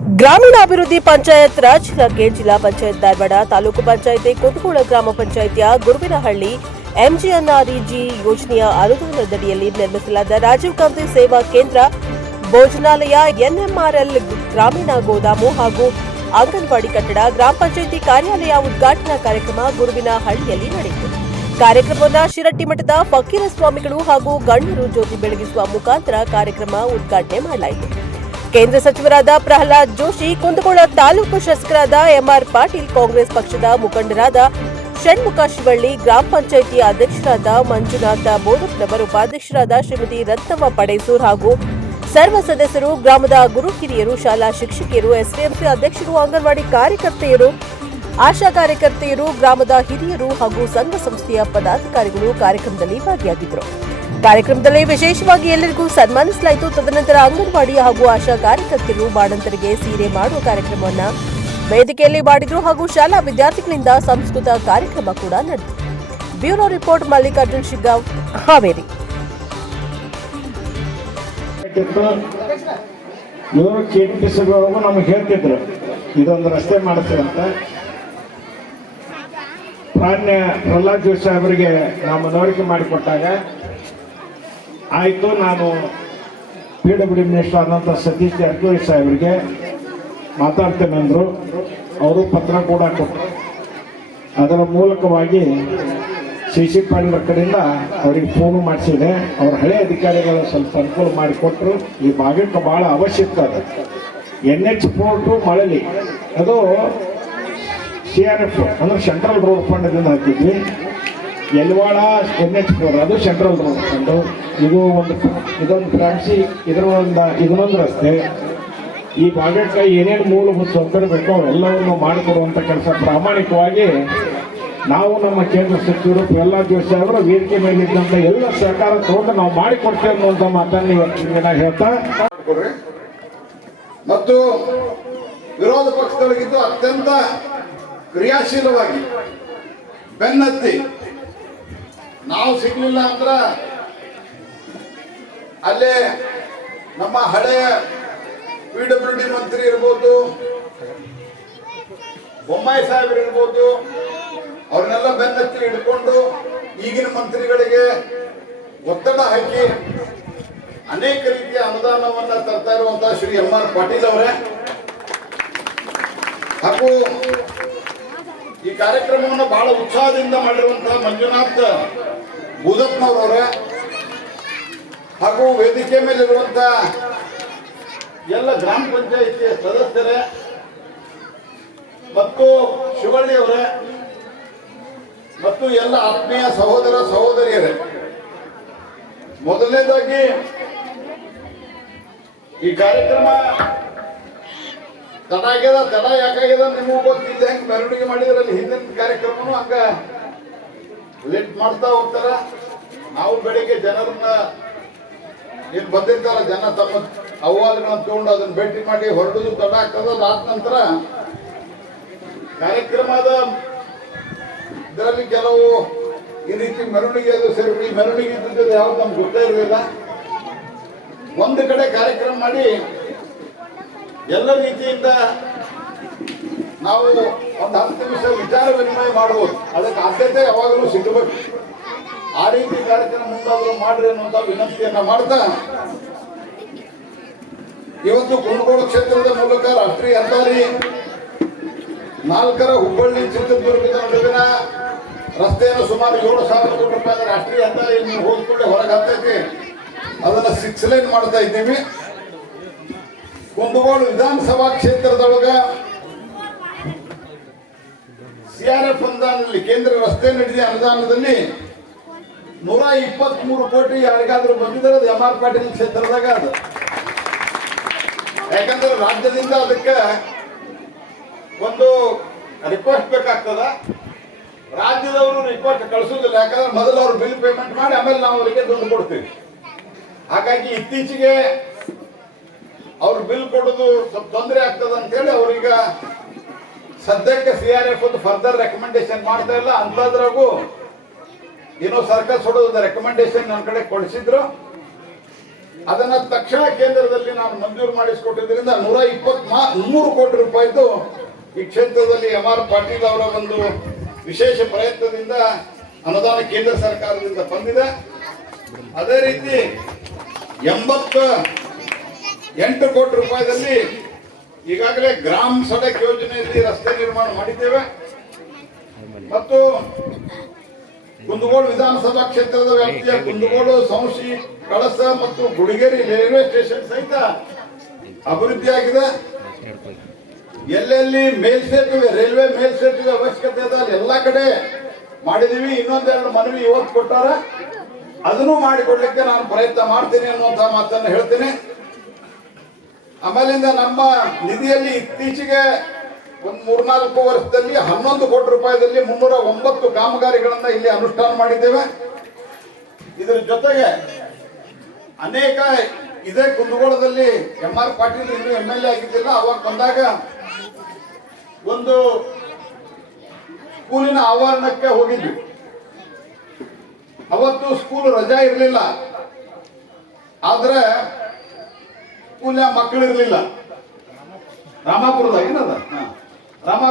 ಗ್ರಾಮೀಣಾಭಿವೃದ್ಧಿ ಪಂಚಾಯತ್ ರಾಜ್ ಇಲಾಖೆ ಜಿಲ್ಲಾ ಪಂಚಾಯತ್ ಧಾರವಾಡ ತಾಲೂಕು ಪಂಚಾಯತಿ ಕುಂದಗೋಳ ಗ್ರಾಮ ಪಂಚಾಯತಿಯ ಗುರುವಿನಹಳ್ಳಿ ಎಂಜಿಎನ್ಆರ್ಇಜಿ ಯೋಜನೆಯ ಅನುದಾನದಡಿಯಲ್ಲಿ ನಿರ್ಮಿಸಲಾದ ರಾಜೀವ್ ಗಾಂಧಿ ಸೇವಾ ಕೇಂದ್ರ, ಭೋಜನಾಲಯ, ಎನ್ಎಂಆರ್ಎಲ್ ಗ್ರಾಮೀಣ ಗೋದಾಮು ಹಾಗೂ ಅಂಗನವಾಡಿ ಕಟ್ಟಡ, ಗ್ರಾಮ ಪಂಚಾಯಿತಿ ಕಾರ್ಯಾಲಯ ಉದ್ಘಾಟನಾ ಕಾರ್ಯಕ್ರಮ ಗುರುವಿನಹಳ್ಳಿಯಲ್ಲಿ ನಡೆಯಿತು. ಕಾರ್ಯಕ್ರಮವನ್ನು ಶಿರಟ್ಟಿ ಮಠದ ಫಕೀರ ಸ್ವಾಮಿಗಳು ಹಾಗೂ ಗಣ್ಯರು ಜ್ಯೋತಿ ಬೆಳಗಿಸುವ ಮುಖಾಂತರ ಕಾರ್ಯಕ್ರಮ ಉದ್ಘಾಟನೆ ಮಾಡಲಾಯಿತು. ಕೇಂದ್ರ ಸಚಿವರಾದ ಪ್ರಹ್ಲಾದ್ ಜೋಶಿ, ಕುಂದಗೋಳ ತಾಲೂಕು ಶಾಸಕರಾದ ಎಂಆರ್ ಪಾಟೀಲ್, ಕಾಂಗ್ರೆಸ್ ಪಕ್ಷದ ಮುಖಂಡರಾದ ಷಣ್ಮುಖ ಶಿವಳ್ಳಿ, ಗ್ರಾಮ ಪಂಚಾಯಿತಿ ಅಧ್ಯಕ್ಷರಾದ ಮಂಜುನಾಥ ಬೋಧಪ್ಪನವರ ಉಪಾಧ್ಯಕ್ಷರಾದ ಶ್ರೀಮತಿ ರತ್ನಮ್ಮ ಪಡೇಸೂರ್ ಹಾಗೂ ಸರ್ವ ಸದಸ್ಯರು, ಗ್ರಾಮದ ಗುರು ಹಿರಿಯರು, ಶಾಲಾ ಶಿಕ್ಷಕಿಯರು, ಎಸ್ಡಿಎಂಸಿ ಅಧ್ಯಕ್ಷರು, ಅಂಗನವಾಡಿ ಕಾರ್ಯಕರ್ತೆಯರು, ಆಶಾ ಕಾರ್ಯಕರ್ತೆಯರು, ಗ್ರಾಮದ ಹಿರಿಯರು ಹಾಗೂ ಸಂಘ ಸಂಸ್ಥೆಯ ಪದಾಧಿಕಾರಿಗಳು ಕಾರ್ಯಕ್ರಮದಲ್ಲಿ ಭಾಗಿಯಾಗಿದ್ದರು. ಕಾರ್ಯಕ್ರಮದಲ್ಲಿ ವಿಶೇಷವಾಗಿ ಎಲ್ಲರಿಗೂ ಸನ್ಮಾನಿಸಲಾಯಿತು ತದನಂತರ ಅಂಗನವಾಡಿ ಹಾಗೂ ಆಶಾ ಕಾರ್ಯಕರ್ತರು ಬಾಣಂತರಿಗೆ ಸೀರೆ ಮಾಡುವ ಕಾರ್ಯಕ್ರಮವನ್ನು ವೇದಿಕೆಯಲ್ಲಿ ಮಾಡಿದ್ರು ಹಾಗೂ ಶಾಲಾ ವಿದ್ಯಾರ್ಥಿಗಳಿಂದ ಸಂಸ್ಕೃತ ಕಾರ್ಯಕ್ರಮ ಕೂಡ ನಡೆದಿದೆ. Bureau report Mallikarjun Shiggaon, Haveri. ಇದೊಂದು ರಸ್ತೆ ಮಾಡುತ್ತೆ ಅಂತ. ಪ್ರಹ್ಲಾದ್ ಜೋಶಿ ಅವರಿಗೆ ನಾವು ಮನವರಿಕೆ ಮಾಡಿಕೊಟ್ಟಾಗ ಆಯಿತು, ನಾನು ಪಿ ಡಬ್ಲ್ಯೂ ಮಿನಿಸ್ಟರ್ ಆದಂಥ ಸತೀಶ್ ಜಾರಕಿಹೊಳಿ ಸಾಹೇಬರಿಗೆ ಮಾತಾಡ್ತೇನೆ ಅಂದರು. ಅವರು ಪತ್ರ ಕೂಡ ಕೊಟ್ಟರು. ಅದರ ಮೂಲಕವಾಗಿ ಸಿ ಸಿ ಪಾಂಡ್ರ ಕಡೆಯಿಂದ ಅವರಿಗೆ ಫೋನು ಮಾಡಿಸಿದೆ. ಅವ್ರ ಹಳೆ ಅಧಿಕಾರಿಗಳು ಸ್ವಲ್ಪ ಅನುಕೂಲ ಮಾಡಿಕೊಟ್ರು. ಈ ಭಾಗಕ್ಕೆ ಭಾಳ ಅವಶ್ಯಕ ಅದು. ಎನ್ ಎಚ್ ಫೋರ್ಟು ಮಳಲಿ ಅದು ಸಿ ಆರ್ ಎಫ್ ಅಂದ್ರೆ ಸೆಂಟ್ರಲ್ ರೋಡ್ ಫಂಡದಿಂದ ಹಾಕಿದ್ವಿ. ಯಲ್ವಾಡ ಎನ್ ಎಚ್ ಫೋರ್ ಅದು ಸೆಂಟ್ರಲ್ ರೋಡ್ ಇದು ಒಂದು ಇದೊಂದು ಫ್ರಾನ್ಸಿ, ಇದರ ಒಂದು ಇದನ್ನೊಂದು ರಸ್ತೆ. ಈ ಭಾಗಕ್ಕೆ ಏನೇನು ಮೂಲಭೂತ ಸೌಕರ್ಯ ಬೇಕೋ ಅವೆಲ್ಲವನ್ನು ಮಾಡಿಕೊಡುವಂಥ ಕೆಲಸ ಪ್ರಾಮಾಣಿಕವಾಗಿ ನಾವು ನಮ್ಮ ಕೇಂದ್ರ ಸಚಿವರು ಪ್ರಹ್ಲಾದ್ ಜೋಶಿ ಅವರ ವೇದಿಕೆ ಮೇಲಿದ್ದಂಥ ಎಲ್ಲ ಸರ್ಕಾರ ತಗೊಂಡು ನಾವು ಮಾಡಿಕೊಡ್ತೇವೆ ಅನ್ನುವಂಥ ಮಾತನ್ನು ಇವತ್ತು ನಾನು ಹೇಳ್ತಾ ಮತ್ತು ವಿರೋಧ ಪಕ್ಷದೊಳಗಿದ್ದು ಅತ್ಯಂತ ಕ್ರಿಯಾಶೀಲವಾಗಿ ಬೆನ್ನತ್ತಿ ನಾವು ಸಿಗ್ಲಿಲ್ಲ ಅಂದ್ರ ಅಲ್ಲೇ ನಮ್ಮ ಹಳೆಯ ಪಿ ಡಬ್ಲ್ಯೂ ಡಿ ಮಂತ್ರಿ ಇರ್ಬೋದು, ಬೊಮ್ಮಾಯಿ ಸಾಹೇಬ್ರು ಇರ್ಬೋದು, ಅವ್ರನ್ನೆಲ್ಲ ಬೆನ್ನತ್ತಿ ಹಿಡ್ಕೊಂಡು ಈಗಿನ ಮಂತ್ರಿಗಳಿಗೆ ಒತ್ತಡ ಹಾಕಿ ಅನೇಕ ರೀತಿಯ ಅನುದಾನವನ್ನ ತರ್ತಾ ಇರುವಂತಹ ಶ್ರೀ ಎಂ ಆರ್ ಪಾಟೀಲ್ ಅವರೇ. ಹಾಗೂ ಈ ಕಾರ್ಯಕ್ರಮವನ್ನು ಬಹಳ ಉತ್ಸಾಹದಿಂದ ಮಾಡಿರುವಂತಹ ಮಂಜುನಾಥ್ ಬೂದಪ್ಪನವರವರೇ ಹಾಗೂ ವೇದಿಕೆ ಮೇಲೆ ಇರುವಂತ ಎಲ್ಲ ಗ್ರಾಮ ಪಂಚಾಯಿತಿಯ ಸದಸ್ಯರೇ ಮತ್ತು ಶಿವಳ್ಳಿಯವರೇ ಮತ್ತು ಎಲ್ಲ ಆತ್ಮೀಯ ಸಹೋದರ ಸಹೋದರಿಯರೇ. ಮೊದಲನೇದಾಗಿ ಈ ಕಾರ್ಯಕ್ರಮ ತಡ ಆಗ್ಯದ ತಡ ಯಾಕಾಗ್ಯದ ನಿಮಗೂ ಗೊತ್ತಿಲ್ಲ. ಹೆಂಗೆ ಮೆರವಣಿಗೆ ಮಾಡಿದ್ರಲ್ಲಿ ಹಿಂದಿನ ಕಾರ್ಯಕ್ರಮನು ಹಂಗ ಲೇಟ್ ಮಾಡ್ತಾ ಹೋಗ್ತಾರ. ನಾವು ಬೆಳಿಗ್ಗೆ ಜನರನ್ನ ಇಲ್ಲಿ ಬಂದಿರ್ತಾರ ಜನ ತಮ್ಮ ಅಹವಾಲುಗಳನ್ನ ತಗೊಂಡು ಅದನ್ನ ಭೇಟಿ ಮಾಡಿ ಹೊರಡುದು ತಡ ಆಗ್ತದ ಆದ ನಂತರ ಕಾರ್ಯಕ್ರಮದ ಇದರಲ್ಲಿ ಕೆಲವು ಈ ರೀತಿ ಮೆರವಣಿಗೆ ಅದು ಸೇರಿ ಮೆರವಣಿಗೆ ಇದ್ದಿದ್ದು ಯಾವ್ದು ನಮ್ಗೆ ಗೊತ್ತೇ ಇರಲಿಲ್ಲ. ಒಂದು ಕಡೆ ಕಾರ್ಯಕ್ರಮ ಮಾಡಿ ಎಲ್ಲ ರೀತಿಯಿಂದ ನಾವು ಒಂದು ಹತ್ತು ನಿಮಿಷ ವಿಚಾರ ವಿನಿಮಯ ಮಾಡಬಹುದು ಅದಕ್ಕೆ ಆದ್ಯತೆ ಯಾವಾಗಲೂ ಸಿಗಬೇಕು. ಆ ರೀತಿ ಕಾರ್ಯಕ್ರಮ ಮುಂದಾದರೂ ಮಾಡ್ರಿ ಅನ್ನುವಂಥ ವಿನಂತಿಯನ್ನ ಮಾಡ್ತಾ ಇವತ್ತು ಕುಂದಗೋಳ ಕ್ಷೇತ್ರದ ಮೂಲಕ ರಾಷ್ಟ್ರೀಯ ಹೆದ್ದಾರಿ ನಾಲ್ಕರ ಹುಬ್ಬಳ್ಳಿ ಚಿತ್ರದುರ್ಗದ ನಡುವಿನ ರಸ್ತೆಯನ್ನು ಸುಮಾರು ಏಳು ಸಾವಿರ ಕೋಟಿ ರೂಪಾಯಿ ರಾಷ್ಟ್ರೀಯ ಹೆದ್ದಾರಿ ಹೋದ್ಕೊಳ್ಳಿ ಹೊರಗೆ ಹತ್ತೈತಿ ಅದನ್ನ ಸಿಕ್ಸ್ ಲೈನ್ ಮಾಡ್ತಾ ಇದ್ದೀವಿ. ಕುಂದಗೋಳ ವಿಧಾನಸಭಾ ಕ್ಷೇತ್ರದೊಳಗ ಸಿಆರ್ಎಫ್ ಅನುದಾನದಲ್ಲಿ ಕೇಂದ್ರ ರಸ್ತೆ ನಡೆದಿದೆ ಅನುದಾನದಲ್ಲಿ ನೂರ ಇಪ್ಪತ್ತ್ ಮೂರು ಕೋಟಿ ಯಾರಿಗಾದ್ರೂ ಬಂದಿದ್ರೆ ಅದು ಎಂ ಆರ್ ಪಾಟೀಲ್ ಕ್ಷೇತ್ರದಾಗ ಅದು. ಯಾಕಂದ್ರೆ ರಾಜ್ಯದಿಂದ ಅದಕ್ಕೆ ಒಂದು ರಿಕ್ವೆಸ್ಟ್ ಬೇಕಾಗ್ತದ. ರಾಜ್ಯದವರು ರಿಕ್ವೆಸ್ಟ್ ಕಳಿಸೋದಿಲ್ಲ, ಯಾಕಂದ್ರೆ ಮೊದಲು ಅವರು ಬಿಲ್ ಪೇಮೆಂಟ್ ಮಾಡಿ ಆಮೇಲೆ ನಾವು ಅವರಿಗೆ ದುಡ್ಡು ಕೊಡ್ತೀವಿ. ಹಾಗಾಗಿ ಇತ್ತೀಚೆಗೆ ಅವ್ರು ಬಿಲ್ ಕೊಡೋದು ಸ್ವಲ್ಪ ತೊಂದರೆ ಆಗ್ತದ ಅಂತೇಳಿ ಅವ್ರೀಗ ಸದ್ಯಕ್ಕೆ C R F further recommendation ಮಾಡ್ತಾ ಇಲ್ಲ. ಅಂತದ್ರಾಗೂ ಏನೋ ಸರ್ಕಸ್ ಹೊಡೋದು ರೆಕಮೆಂಡೇಶನ್ ನನ್ನ ಕಡೆ ಕೊಡಿಸಿದ್ರು. ಅದನ್ನ ತಕ್ಷಣ ಕೇಂದ್ರದಲ್ಲಿ ನಾನು ಮಂಜೂರು ಮಾಡಿಸಿಕೊಟ್ಟಿದ್ರಿಂದ ನೂರ ಇಪ್ಪತ್ ನೂರು ಕೋಟಿ ರೂಪಾಯಿದು ಈ ಕ್ಷೇತ್ರದಲ್ಲಿ ಎಂ ಆರ್ ಪಾಟೀಲ್ ಅವರ ಒಂದು ವಿಶೇಷ ಪ್ರಯತ್ನದಿಂದ ಅನುದಾನ ಕೇಂದ್ರ ಸರ್ಕಾರದಿಂದ ಬಂದಿದೆ. ಅದೇ ರೀತಿ ಎಂಬತ್ತ ಎಂಟು ಕೋಟಿ ರೂಪಾಯಿದಲ್ಲಿ ಈಗಾಗಲೇ ಗ್ರಾಮ ಸಡಕ್ ಯೋಜನೆಯಲ್ಲಿ ರಸ್ತೆ ನಿರ್ಮಾಣ ಮಾಡಿದ್ದೇವೆ. ಮತ್ತು ಕುಂದಗೋಳ ವಿಧಾನಸಭಾ ಕ್ಷೇತ್ರದ ವ್ಯಾಪ್ತಿಯ ಕುಂದಗೋಳ ಸಂಶಿ ಕಳಸ ಮತ್ತು ಗುಡಿಗೇರಿ ರೈಲ್ವೆ ಸ್ಟೇಷನ್ ಸಹಿತ ಅಭಿವೃದ್ಧಿಯಾಗಿದೆ ಎಲ್ಲೆಲ್ಲಿ ಮೇಲ್ಸೇತುವೆ ರೈಲ್ವೆ ಮೇಲ್ಸೇತುವೆ ಅವಶ್ಯಕತೆ ಇದೆ, ಅಲ್ಲಿ ಎಲ್ಲ ಕಡೆ ಮಾಡಿದೀವಿ ಇನ್ನೊಂದೆರಡು ಮನವಿ ಇವತ್ತು ಕೊಟ್ಟಾರ. ಅದನ್ನು ಮಾಡಿಕೊಡ್ಲಿಕ್ಕೆ ನಾನು ಪ್ರಯತ್ನ ಮಾಡ್ತೀನಿ ಅನ್ನುವಂತ ಮಾತನ್ನು ಹೇಳ್ತೀನಿ. ಆಮೇಲಿಂದ ನಮ್ಮ ನಿಧಿಯಲ್ಲಿ ಇತ್ತೀಚೆಗೆ ಒಂದು ಮೂರ್ನಾಲ್ಕು ವರ್ಷದಲ್ಲಿ ಹನ್ನೊಂದು ಕೋಟಿ ರೂಪಾಯಿದಲ್ಲಿ ಮುನ್ನೂರ ಒಂಬತ್ತು ಕಾಮಗಾರಿಗಳನ್ನ ಇಲ್ಲಿ ಅನುಷ್ಠಾನ ಮಾಡಿದ್ದೇವೆ. ಇದರ ಜೊತೆಗೆ ಅನೇಕ ಇದೇ ಕುಂದಗೋಳದಲ್ಲಿ ಎಂ ಆರ್ ಪಾಟೀಲ್ ಇನ್ನು ಎಂ ಎಲ್ ಎ ಆಗಿದ್ದಿಲ್ಲ, ಅವಾಗ ಬಂದಾಗ ಒಂದು ಸ್ಕೂಲಿನ ಆವರಣಕ್ಕೆ ಹೋಗಿದ್ವಿ. ಅವತ್ತು ಸ್ಕೂಲ್ ರಜಾ ಇರಲಿಲ್ಲ. ಆದ್ರೆ ಸ್ಕೂಲ್ನ ಮಕ್ಕಳು ಇರಲಿಲ್ಲ ರಾಮಾಪುರದ ಏನದ? ರಾಮ